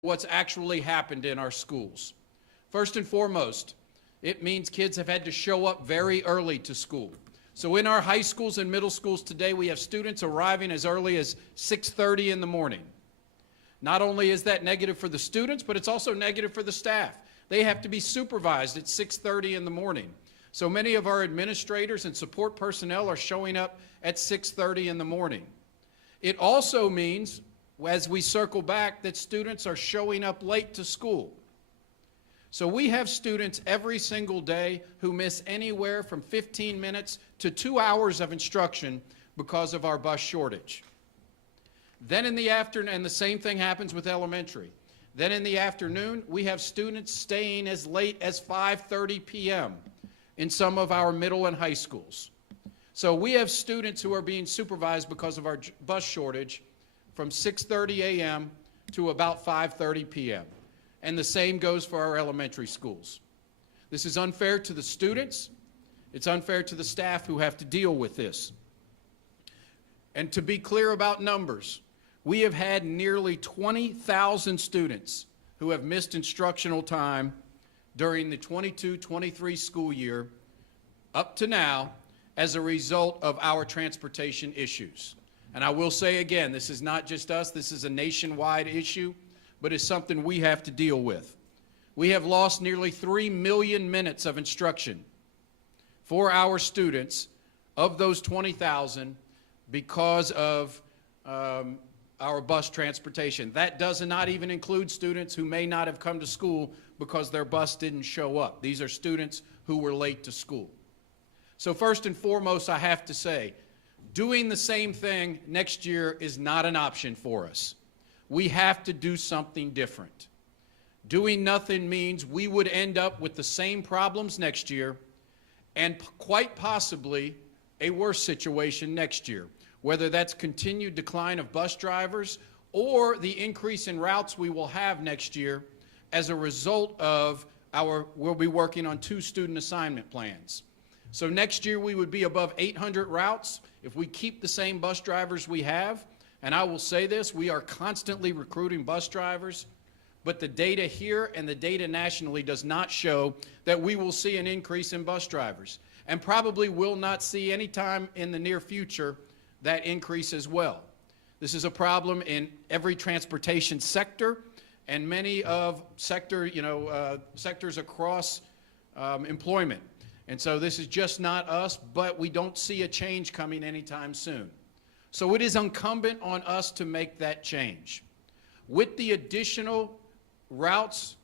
what's actually happened in our schools. First and foremost, it means kids have had to show up very early to school. So in our high schools and middle schools today, we have students arriving as early as 6:30 in the morning. Not only is that negative for the students, but it's also negative for the staff. They have to be supervised at 6:30 in the morning. So many of our administrators and support personnel are showing up at 6:30 in the morning. It also means, as we circle back, that students are showing up late to school. So we have students every single day who miss anywhere from 15 minutes to 2 hours of instruction because of our bus shortage. Then in the afternoon, and the same thing happens with elementary. Then in the afternoon, we have students staying as late as 5:30 p.m. in some of our middle and high schools. So we have students who are being supervised because of our bus shortage from 6:30 a.m. to about 5:30 p.m. And the same goes for our elementary schools. This is unfair to the students. It's unfair to the staff who have to deal with this. And to be clear about numbers, we have had nearly 20,000 students who have missed instructional time during the 22-23 school year up to now as a result of our transportation issues. And I will say again, this is not just us, this is a nationwide issue, but it's something we have to deal with. We have lost nearly 3 million minutes of instruction for our students of those 20,000 because of our bus transportation. That does not even include students who may not have come to school because their bus didn't show up. These are students who were late to school. So first and foremost, I have to say, doing the same thing next year is not an option for us. We have to do something different. Doing nothing means we would end up with the same problems next year and quite possibly a worse situation next year, whether that's continued decline of bus drivers or the increase in routes we will have next year as a result of we'll be working on 2 student assignment plans. So next year we would be above 800 routes if we keep the same bus drivers we have. And I will say this, we are constantly recruiting bus drivers, but the data here and the data nationally does not show that we will see an increase in bus drivers, and probably will not see any time in the near future that increase as well. This is a problem in every transportation sector and many of sectors across employment. And so this is just not us, but we don't see a change coming anytime soon. So it is incumbent on us to make that change. With the additional routes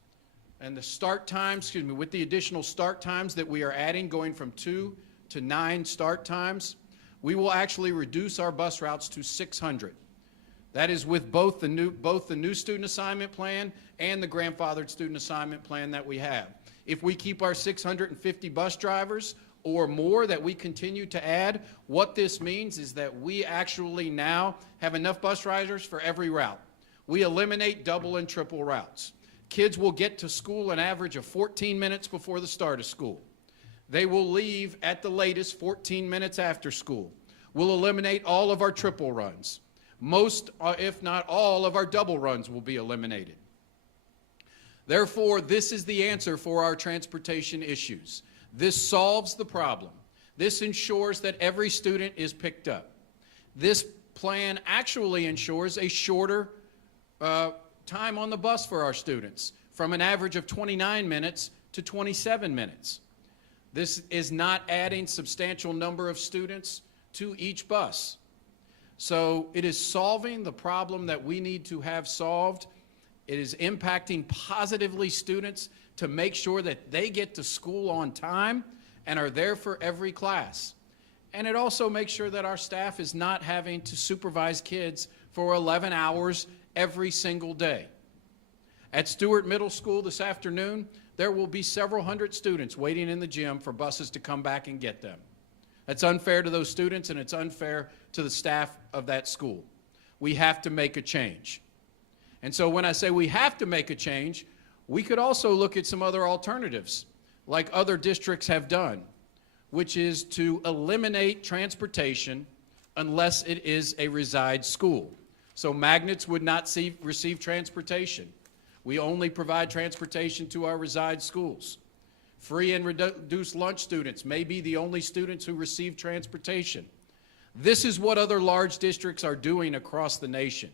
and the start times, with the additional start times that we are adding, going from 2 to 9 start times, we will actually reduce our bus routes to 600. That is with both the new student assignment plan and the grandfathered student assignment plan that we have. If we keep our 650 bus drivers or more that we continue to add, what this means is that we actually now have enough bus drivers for every route. We eliminate double and triple routes. Kids will get to school an average of 14 minutes before the start of school. They will leave at the latest 14 minutes after school. We'll eliminate all of our triple runs. Most, if not all, of our double runs will be eliminated. Therefore, this is the answer for our transportation issues. This solves the problem. This ensures that every student is picked up. This plan actually ensures a shorter time on the bus for our students, from an average of 29 minutes to 27 minutes. This is not adding substantial number of students to each bus. So it is solving the problem that we need to have solved. It is impacting positively students to make sure that they get to school on time and are there for every class. And it also makes sure that our staff is not having to supervise kids for 11 hours every single day. At Stewart Middle School this afternoon, there will be several hundred students waiting in the gym for buses to come back and get them. That's unfair to those students, and it's unfair to the staff of that school. We have to make a change. And so when I say we have to make a change, we could also look at some other alternatives, like other districts have done, which is to eliminate transportation unless it is a reside school. So magnets would not receive transportation. We only provide transportation to our reside schools. Free and reduced lunch students may be the only students who receive transportation. This is what other large districts are doing across the nation.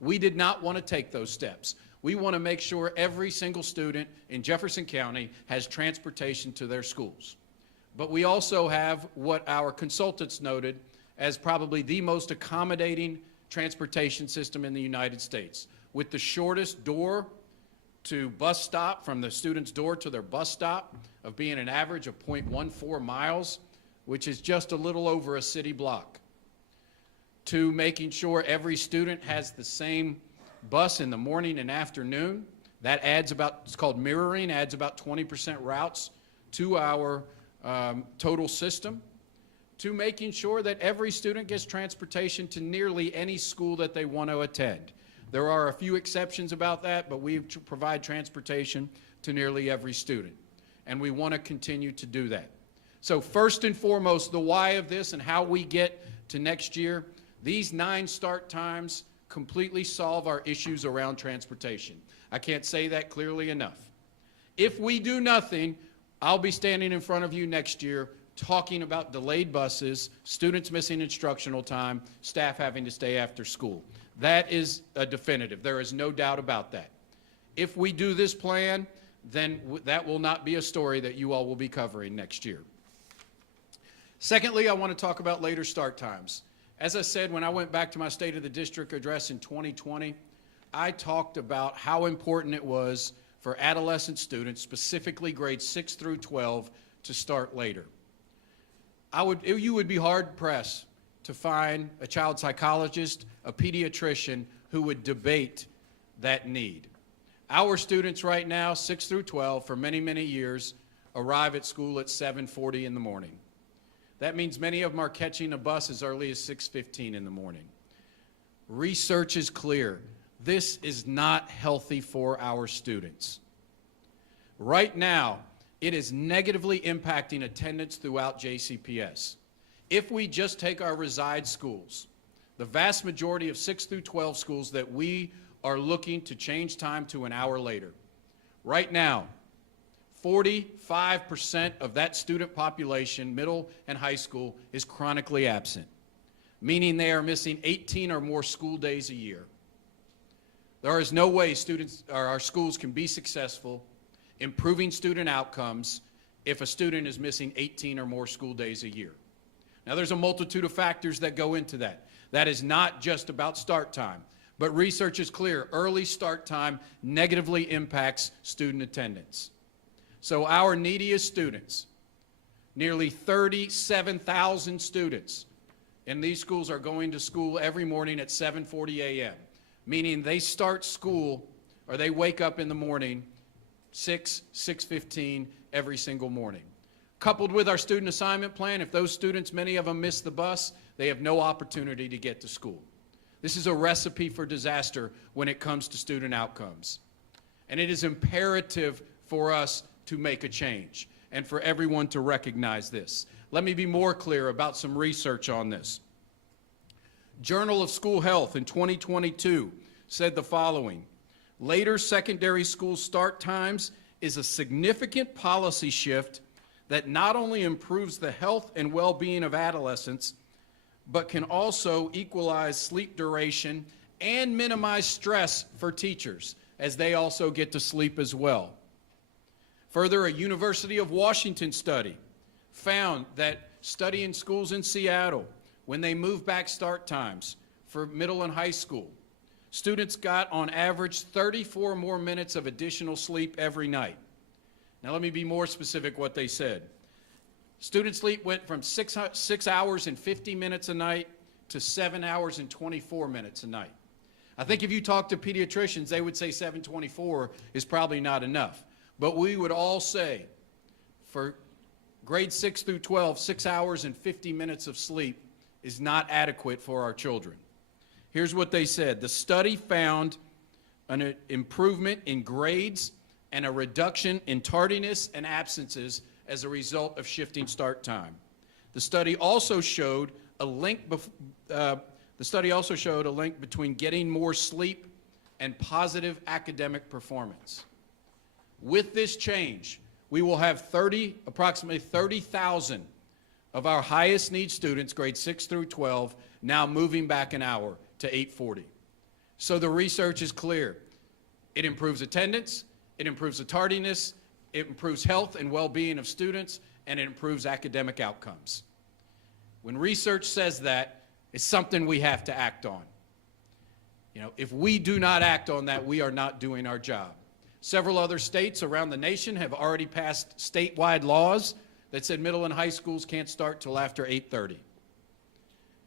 We did not want to take those steps. We want to make sure every single student in Jefferson County has transportation to their schools. But we also have what our consultants noted as probably the most accommodating transportation system in the United States, with the shortest door to bus stop from the student's door to their bus stop of being an average of 0.14 miles, which is just a little over a city block, to making sure every student has the same bus in the morning and afternoon. That adds about, it's called mirroring, adds about 20% routes to our total system, to making sure that every student gets transportation to nearly any school that they want to attend. There are a few exceptions about that, but we provide transportation to nearly every student, and we want to continue to do that. So first and foremost, the why of this and how we get to next year, these 9 start times completely solve our issues around transportation. I can't say that clearly enough. If we do nothing, I'll be standing in front of you next year talking about delayed buses, students missing instructional time, staff having to stay after school. That is a definitive. There is no doubt about that. If we do this plan, then that will not be a story that you all will be covering next year. Secondly, I want to talk about later start times. As I said, when I went back to my State of the District address in 2020, I talked about how important it was for adolescent students, specifically grades 6 through 12, to start later. You would be hard-pressed to find a child psychologist, a pediatrician, who would debate that need. Our students right now, 6 through 12, for many, many years, arrive at school at 7:40 in the morning. That means many of them are catching a bus as early as 6:15 in the morning. Research is clear. This is not healthy for our students. Right now, it is negatively impacting attendance throughout JCPS. If we just take our reside schools, the vast majority of 6 through 12 schools that we are looking to change time to an hour later, right now, 45% of that student population, middle and high school, is chronically absent, meaning they are missing 18 or more school days a year. There is no way our schools can be successful improving student outcomes if a student is missing 18 or more school days a year. Now, there's a multitude of factors that go into that. That is not just about start time, but research is clear. Early start time negatively impacts student attendance. So our neediest students, nearly 37,000 students in these schools, are going to school every morning at 7:40 a.m., meaning they start school or they wake up in the morning 6:15 every single morning. Coupled with our student assignment plan, if those students, many of them miss the bus, they have no opportunity to get to school. This is a recipe for disaster when it comes to student outcomes. And it is imperative for us to make a change and for everyone to recognize this. Let me be more clear about some research on this. Journal of School Health in 2022 said the following: later secondary school start times is a significant policy shift that not only improves the health and well-being of adolescents, but can also equalize sleep duration and minimize stress for teachers, as they also get to sleep as well. Further, a University of Washington study found that studying schools in Seattle, when they moved back start times for middle and high school, students got on average 34 more minutes of additional sleep every night. Now let me be more specific what they said. Student sleep went from 6 hours and 50 minutes a night to 7 hours and 24 minutes a night. I think if you talk to pediatricians, they would say 724 is probably not enough. But we would all say for grades 6 through 12, 6 hours and 50 minutes of sleep is not adequate for our children. Here's what they said. The study found an improvement in grades and a reduction in tardiness and absences as a result of shifting start time. The study also showed a link between getting more sleep and positive academic performance. With this change, we will have approximately 30,000 of our highest need students, grades 6 through 12, now moving back an hour to 8:40. So the research is clear. It improves attendance, it improves the tardiness, it improves health and well-being of students, and it improves academic outcomes. When research says that, it's something we have to act on. You know, if we do not act on that, we are not doing our job. Several other states around the nation have already passed statewide laws that said middle and high schools can't start till after 8:30.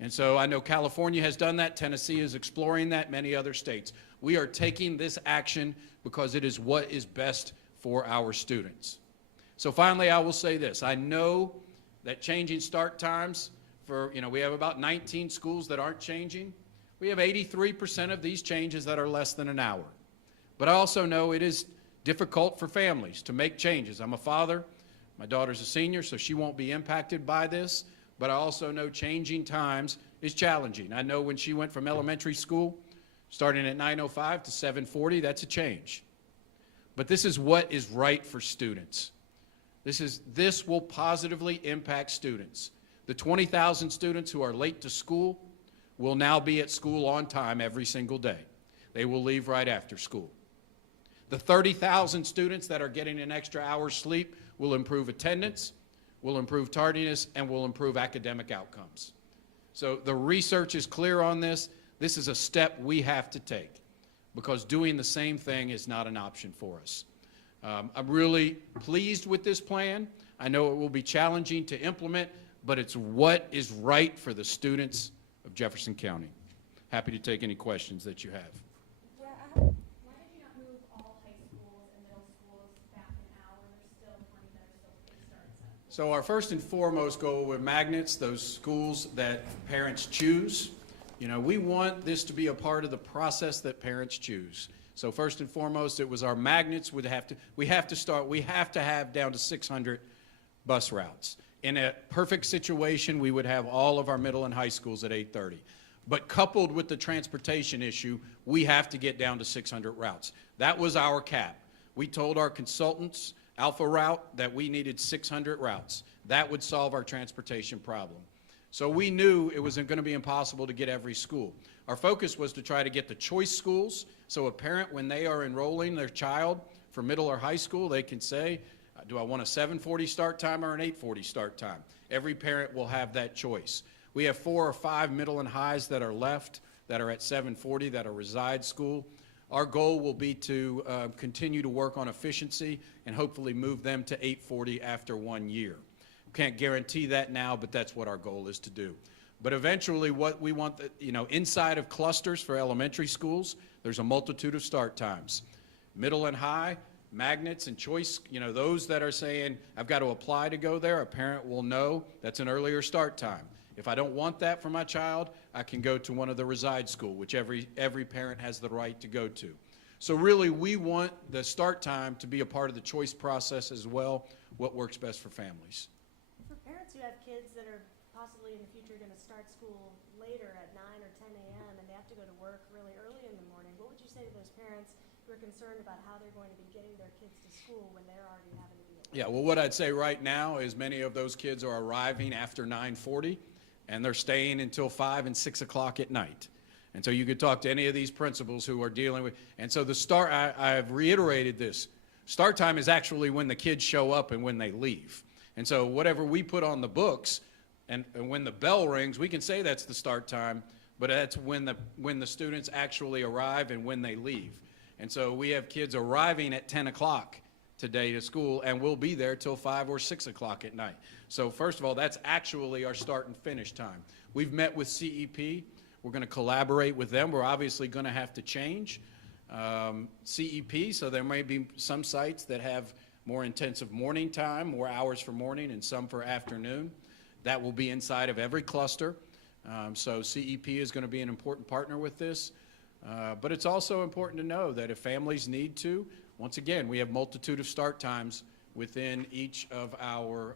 And so I know California has done that, Tennessee is exploring that, many other states. We are taking this action because it is what is best for our students. So finally, I will say this. I know that changing start times we have about 19 schools that aren't changing. We have 83% of these changes that are less than an hour. But I also know it is difficult for families to make changes. I'm a father. My daughter's a senior, so she won't be impacted by this. But I also know changing times is challenging. I know when she went from elementary school, starting at 9:05 to 7:40, that's a change. But this is what is right for students. This will positively impact students. The 20,000 students who are late to school will now be at school on time every single day. They will leave right after school. The 30,000 students that are getting an extra hour's sleep will improve attendance, will improve tardiness, and will improve academic outcomes. So the research is clear on this. This is a step we have to take because doing the same thing is not an option for us. I'm really pleased with this plan. I know it will be challenging to implement, but it's what is right for the students of Jefferson County. Happy to take any questions that you have. Why did you not move all high schools and middle schools back an hour? There's still 20 that are still starts at. So our first and foremost goal with magnets, those schools that parents choose, we want this to be a part of the process that parents choose. So first and foremost, it was our magnets we have to have down to 600 bus routes. In a perfect situation, we would have all of our middle and high schools at 8:30. But coupled with the transportation issue, we have to get down to 600 routes. That was our cap. We told our consultants, Alpha Route, that we needed 600 routes. That would solve our transportation problem. So we knew it wasn't going to be impossible to get every school. Our focus was to try to get the choice schools, so a parent, when they are enrolling their child for middle or high school, they can say, do I want a 7:40 start time or an 8:40 start time? Every parent will have that choice. We have 4 or 5 middle and highs that are left that are at 7:40 that are reside school. Our goal will be to continue to work on efficiency and hopefully move them to 8:40 after 1 year. Can't guarantee that now, but that's what our goal is to do. But eventually what we want, inside of clusters for elementary schools, there's a multitude of start times. Middle and high, magnets and choice, those that are saying, I've got to apply to go there, a parent will know that's an earlier start time. If I don't want that for my child, I can go to one of the reside school, which every parent has the right to go to. So really, we want the start time to be a part of the choice process as well, what works best for families. For parents who have kids that are possibly in the future going to start school later at 9 or 10 a.m. and they have to go to work really early in the morning, what would you say to those parents who are concerned about how they're going to be getting their kids to school when they're already having to be at work? Yeah, well, what I'd say right now is many of those kids are arriving after 9:40, and they're staying until 5 and 6 o'clock at night. And so you could talk to any of these principals who are dealing with, and so I've reiterated this, start time is actually when the kids show up and when they leave. And so whatever we put on the books, and when the bell rings, we can say that's the start time, but that's when the students actually arrive and when they leave. And so we have kids arriving at 10 o'clock today to school, and we'll be there till 5 or 6 o'clock at night. So first of all, that's actually our start and finish time. We've met with CEP. We're going to collaborate with them. We're obviously going to have to change CEP, so there may be some sites that have more intensive morning time, more hours for morning, and some for afternoon. That will be inside of every cluster. So CEP is going to be an important partner with this. But it's also important to know that if families need to, once again, we have multitude of start times within each of our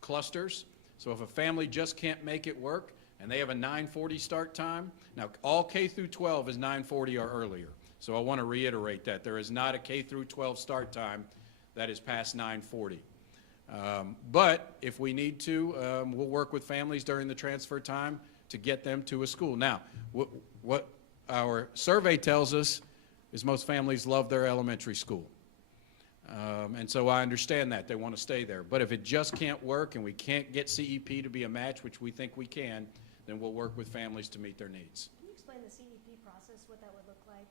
clusters. So if a family just can't make it work and they have a 9:40 start time, now all K through 12 is 9:40 or earlier. So I want to reiterate that. There is not a K through 12 start time that is past 9:40. But if we need to, we'll work with families during the transfer time to get them to a school. Now, what our survey tells us is most families love their elementary school. And so I understand that. They want to stay there. But if it just can't work and we can't get CEP to be a match, which we think we can, then we'll work with families to meet their needs. Can you explain the CEP process, what that would look like?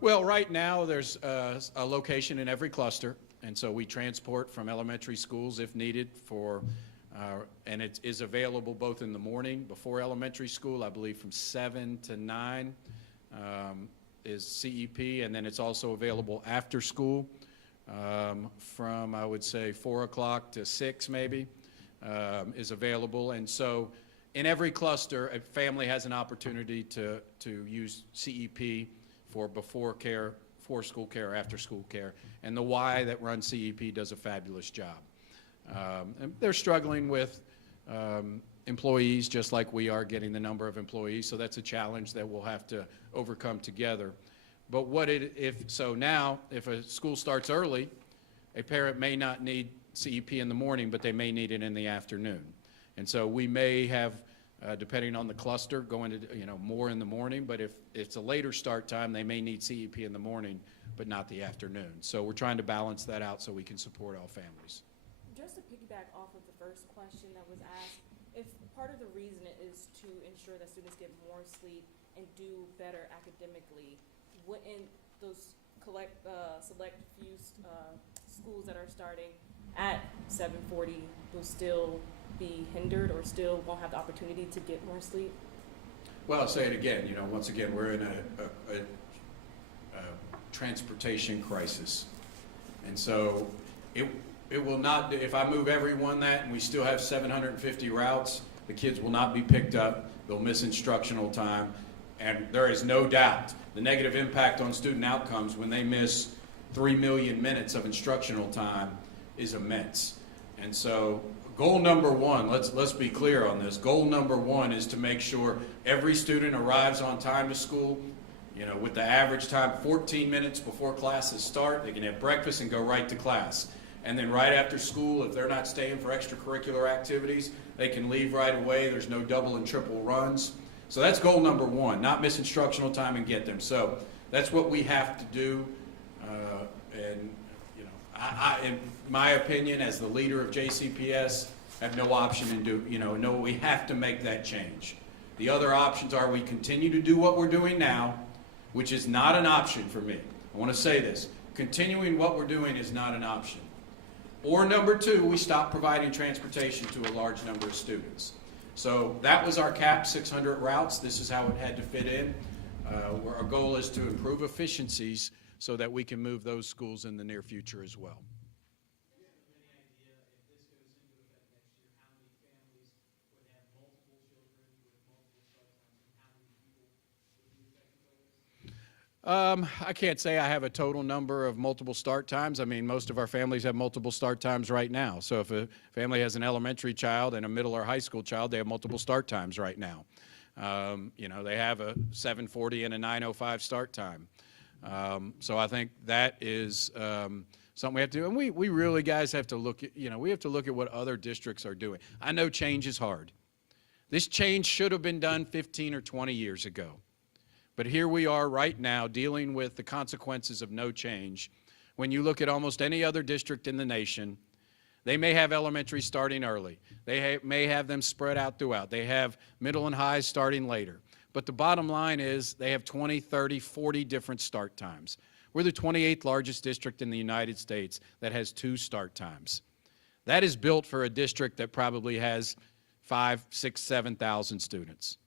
Well, right now, there's a location in every cluster, and so we transport from elementary schools if needed and it is available both in the morning before elementary school, I believe from 7 to 9 is CEP, and then it's also available after school from, I would say, 4 o'clock to 6 maybe is available. And so in every cluster, a family has an opportunity to use CEP for before care, for school care, after school care. And the Y that runs CEP does a fabulous job. And they're struggling with employees just like we are getting the number of employees, so that's a challenge that we'll have to overcome together. But now, if a school starts early, a parent may not need CEP in the morning, but they may need it in the afternoon. And so we may have, depending on the cluster, going to more in the morning, but if it's a later start time, they may need CEP in the morning, but not the afternoon. So we're trying to balance that out so we can support all families. Just to piggyback off of the first question that was asked, if part of the reason is to ensure that students get more sleep and do better academically, wouldn't those select few schools that are starting at 7:40 will still be hindered or still won't have the opportunity to get more sleep? Well, I'll say it again. Once again, we're in a transportation crisis, and so it will not. If I move everyone and we still have 750 routes, the kids will not be picked up. They'll miss instructional time, and there is no doubt the negative impact on student outcomes when they miss 3 million minutes of instructional time is immense. And so goal number one, let's be clear on this. Goal number one is to make sure every student arrives on time to school, with the average time 14 minutes before classes start. They can have breakfast and go right to class. And then right after school, if they're not staying for extracurricular activities, they can leave right away. There's no double and triple runs. So that's goal number one, not miss instructional time and get them. So that's what we have to do. In my opinion, as the leader of JCPS, have no option we have to make that change. The other options are we continue to do what we're doing now, which is not an option for me. I want to say this. Continuing what we're doing is not an option. Or number two, we stop providing transportation to a large number of students. So that was our cap, 600 routes. This is how it had to fit in. Our goal is to improve efficiencies so that we can move those schools in the near future as well. I can't say I have a total number of multiple start times. I mean, most of our families have multiple start times right now. So if a family has an elementary child and a middle or high school child, they have multiple start times right now. They have a 7:40 and a 9:05 start time. So I think that is something we have to do. And we really, guys, have to look at, we have to look at what other districts are doing. I know change is hard. This change should have been done 15 or 20 years ago. But here we are right now dealing with the consequences of no change. When you look at almost any other district in the nation, they may have elementary starting early. They may have them spread out throughout. They have middle and highs starting later. But the bottom line is they have 20, 30, 40 different start times. We're the 28th largest district in the United States that has 2 start times. That is built for a district that probably has 5, 6, 7,000 students.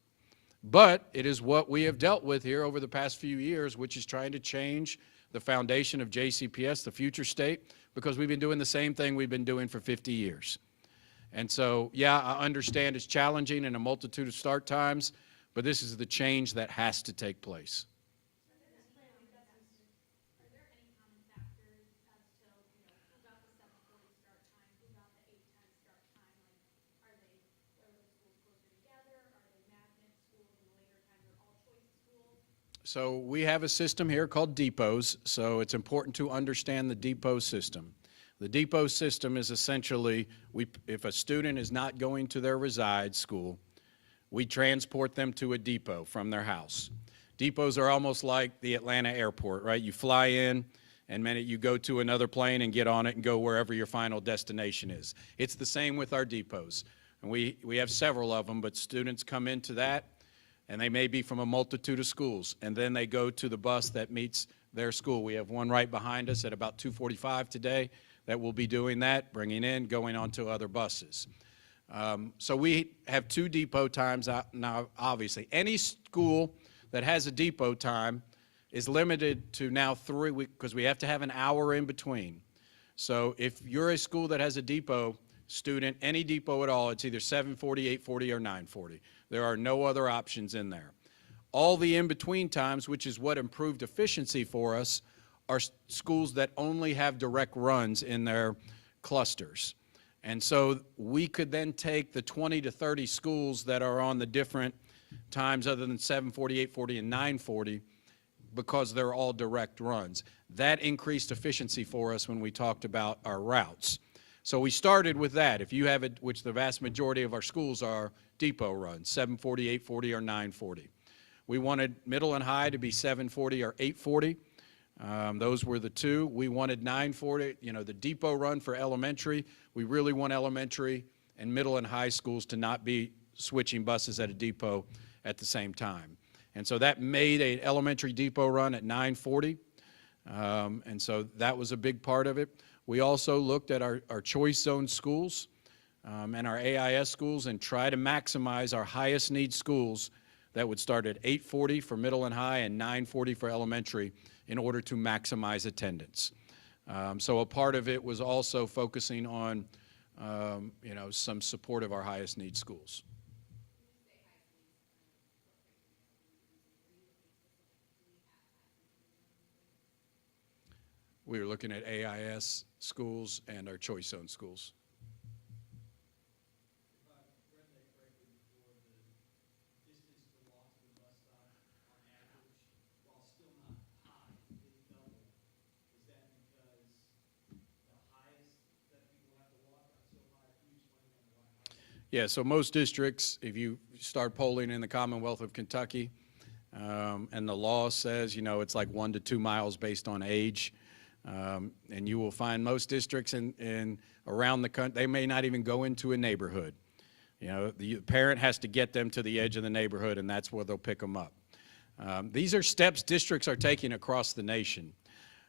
But it is what we have dealt with here over the past few years, which is trying to change the foundation of JCPS, the future state, because we've been doing the same thing we've been doing for 50 years. And so, yeah, I understand it's challenging in a multitude of start times, but this is the change that has to take place. So we have a system here called depots, so it's important to understand the depot system. The depot system is essentially, if a student is not going to their reside school, we transport them to a depot from their house. Depots are almost like the Atlanta airport, right? You fly in, and then you go to another plane and get on it and go wherever your final destination is. It's the same with our depots. And we have several of them, but students come into that, and they may be from a multitude of schools, and then they go to the bus that meets their school. We have one right behind us at about 2:45 today that will be doing that, bringing in, going on to other buses. So we have 2 depot times now, obviously. Any school that has a depot time is limited to now 3, because we have to have an hour in between. So if you're a school that has a depot student, any depot at all, it's either 7:40, 8:40, or 9:40. There are no other options in there. All the in-between times, which is what improved efficiency for us, are schools that only have direct runs in their clusters. And so we could then take the 20 to 30 schools that are on the different times other than 7:40, 8:40, and 9:40, because they're all direct runs. That increased efficiency for us when we talked about our routes. So we started with that. If you have it, which the vast majority of our schools are depot runs, 7:40, 8:40, or 9:40. We wanted middle and high to be 7:40 or 8:40. Those were the 2. We wanted 9:40, the depot run for elementary. We really want elementary and middle and high schools to not be switching buses at a depot at the same time. And so that made an elementary depot run at 9:40. And so that was a big part of it. We also looked at our choice zone schools and our AIS schools and try to maximize our highest need schools that would start at 8:40 for middle and high and 9:40 for elementary in order to maximize attendance. So a part of it was also focusing on, some support of our highest need schools. We were looking at AIS schools and our choice zone schools. If I read that correctly before, the distance to walk to the bus stop on average, while still not high, it doubled. Is that because the highest that people have to walk are so high? Can you explain that why? Yeah, so most districts, if you start polling in the Commonwealth of Kentucky, and the law says, it's like 1 to 2 miles based on age, and you will find most districts in around the country, they may not even go into a neighborhood. The parent has to get them to the edge of the neighborhood, and that's where they'll pick them up. These are steps districts are taking across the nation.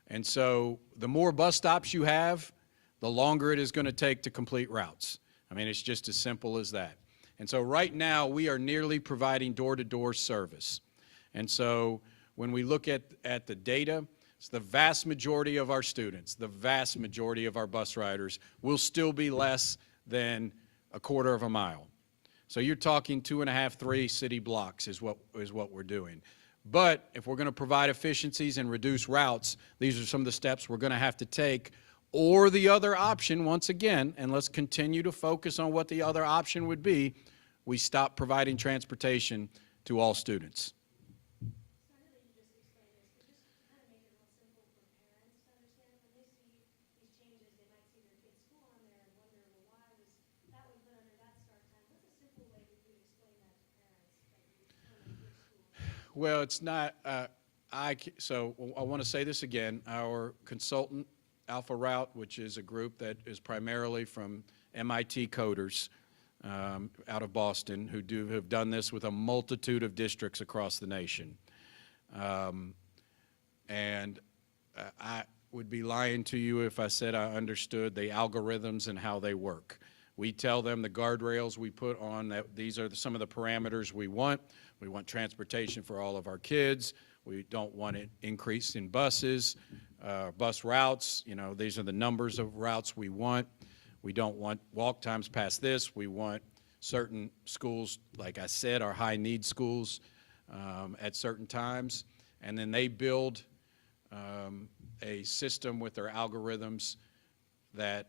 And so the more bus stops you have, the longer it is going to take to complete routes. I mean, it's just as simple as that. And so right now, we are nearly providing door-to-door service. And so when we look at the data, it's the vast majority of our students, the vast majority of our bus riders will still be less than a quarter of a mile. So you're talking 2.5, 3 city blocks is what we're doing. But if we're going to provide efficiencies and reduce routes, these are some of the steps we're going to have to take. Or the other option, once again, and let's continue to focus on what the other option would be, we stop providing transportation to all students. Well, it's not, so I want to say this again. Our consultant, Alpha Route, which is a group that is primarily from MIT coders out of Boston who have done this with a multitude of districts across the nation. And I would be lying to you if I said I understood the algorithms and how they work. We tell them the guardrails we put on, that these are some of the parameters we want. We want transportation for all of our kids. We don't want an increase in buses, bus routes. These are the numbers of routes we want. We don't want walk times past this. We want certain schools, like I said, our high need schools at certain times. And then they build a system with their algorithms that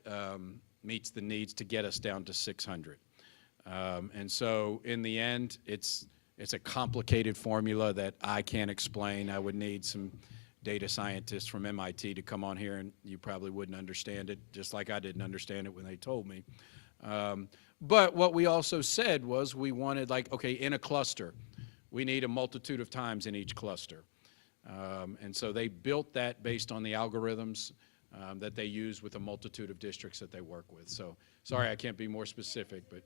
meets the needs to get us down to 600. And so in the end, it's It's a complicated formula that I can't explain. I would need some data scientists from MIT to come on here, and you probably wouldn't understand it, just like I didn't understand it when they told me. But what we also said was we wanted, like, okay, in a cluster, we need a multitude of times in each cluster. And so they built that based on the algorithms that they use with a multitude of districts that they work with. So sorry I can't be more specific, but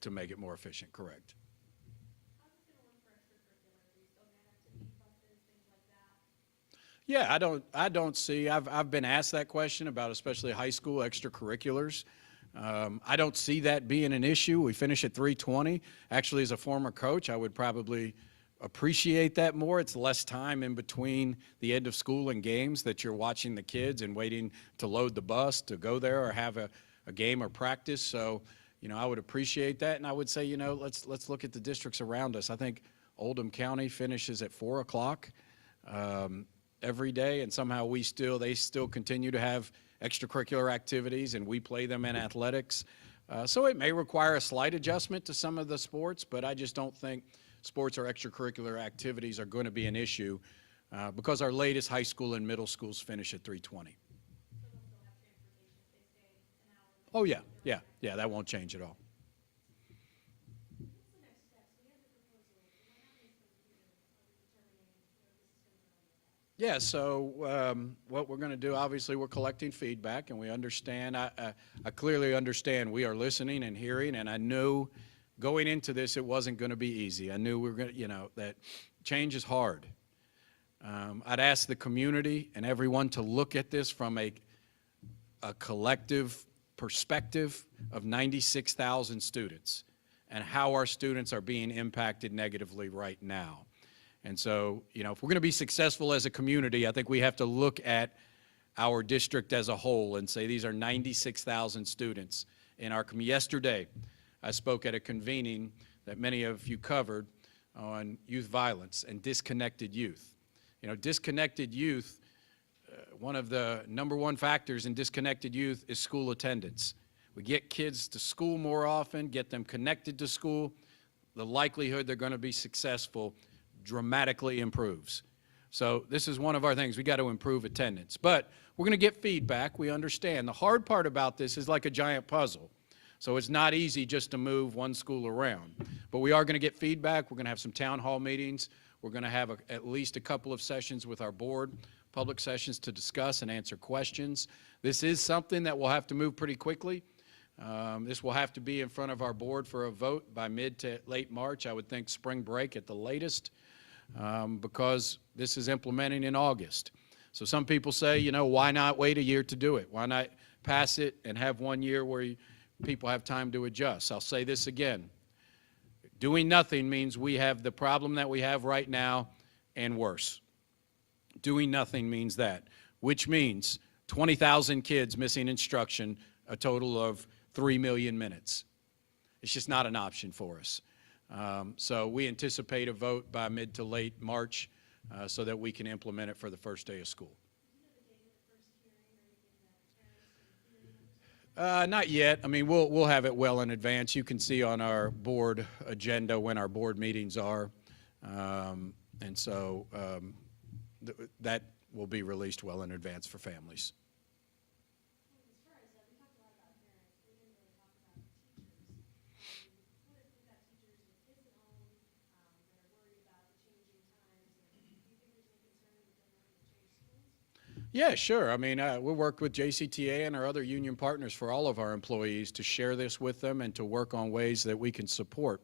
to make it more efficient, correct. Yeah, I don't see, I've been asked that question about especially high school extracurriculars. I don't see that being an issue. We finish at 3:20. Actually, as a former coach, I would probably appreciate that more. It's less time in between the end of school and games that you're watching the kids and waiting to load the bus to go there or have a game or practice. So, you know, I would appreciate that. And I would say, you know, let's look at the districts around us. I think Oldham County finishes at 4 o'clock every day, and somehow they still continue to have extracurricular activities, and we play them in athletics. So it may require a slight adjustment to some of the sports, but I just don't think sports or extracurricular activities are going to be an issue because our latest high school and middle schools finish at 3:20. Oh, yeah, that won't change at all. Yeah, so what we're going to do, obviously, we're collecting feedback, and we understand. I clearly understand we are listening and hearing, and I knew going into this it wasn't going to be easy. I knew we were going to, you know, that change is hard. I'd ask the community and everyone to look at this from a collective perspective of 96,000 students and how our students are being impacted negatively right now. And so, you know, if we're going to be successful as a community, I think we have to look at our district as a whole and say these are 96,000 students in our community. Yesterday, I spoke at a convening that many of you covered on youth violence and disconnected youth. You know, disconnected youth, one of the #1 factors in disconnected youth is school attendance. We get kids to school more often, get them connected to school, the likelihood they're going to be successful dramatically improves. So this is one of our things. We got to improve attendance. But we're going to get feedback. We understand. The hard part about this is like a giant puzzle. So it's not easy just to move one school around. But we are going to get feedback. We're going to have some town hall meetings. We're going to have at least a couple of sessions with our board, public sessions to discuss and answer questions. This is something that will have to move pretty quickly. This will have to be in front of our board for a vote by mid to late March. I would think spring break at the latest. Because this is implementing in August. So some people say, you know, why not wait a year to do it? Why not pass it and have 1 year where people have time to adjust? I'll say this again. Doing nothing means we have the problem that we have right now and worse. Doing nothing means that, which means 20,000 kids missing instruction, a total of 3 million minutes. It's just not an option for us. So we anticipate a vote by mid to late March so that we can implement it for the first day of school. Not yet. I mean, we'll have it well in advance. You can see on our board agenda when our board meetings are. And so that will be released well in advance for families. Yeah, sure. I mean, we work with JCTA and our other union partners for all of our employees to share this with them and to work on ways that we can support.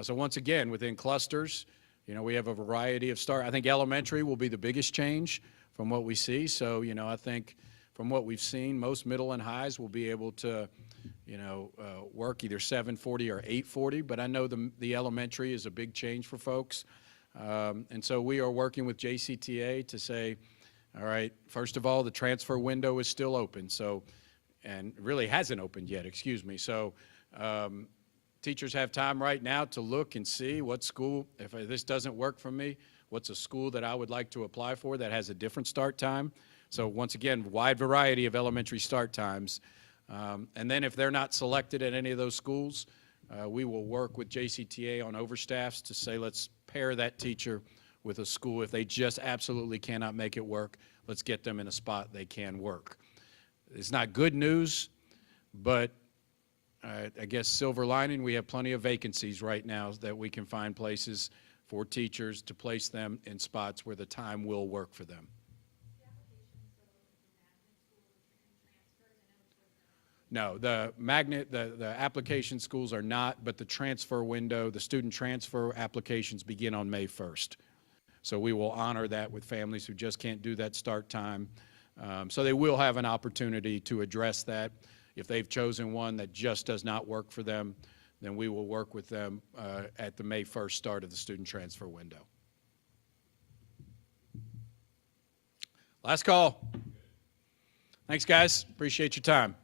So once again, within clusters, you know, we have a variety of I think elementary will be the biggest change from what we see. So, you know, I think from what we've seen, most middle and highs will be able to, you know, work either 740 or 840. But I know the elementary is a big change for folks. And so we are working with JCTA to say, all right, first of all, the transfer window is still open, so, and really hasn't opened yet, excuse me. So teachers have time right now to look and see what school, if this doesn't work for me, what's a school that I would like to apply for that has a different start time. So once again, wide variety of elementary start times. And then if they're not selected at any of those schools, we will work with JCTA on overstaffs to say, let's pair that teacher with a school. If they just absolutely cannot make it work, let's get them in a spot they can work. It's not good news, but I guess silver lining, we have plenty of vacancies right now that we can find places for teachers to place them in spots where the time will work for them. No, the application schools are not, but the transfer window, the student transfer applications begin on May 1st. So we will honor that with families who just can't do that start time. So they will have an opportunity to address that. If they've chosen one that just does not work for them, then we will work with them at the May 1st start of the student transfer window. Last call. Thanks, guys. Appreciate your time.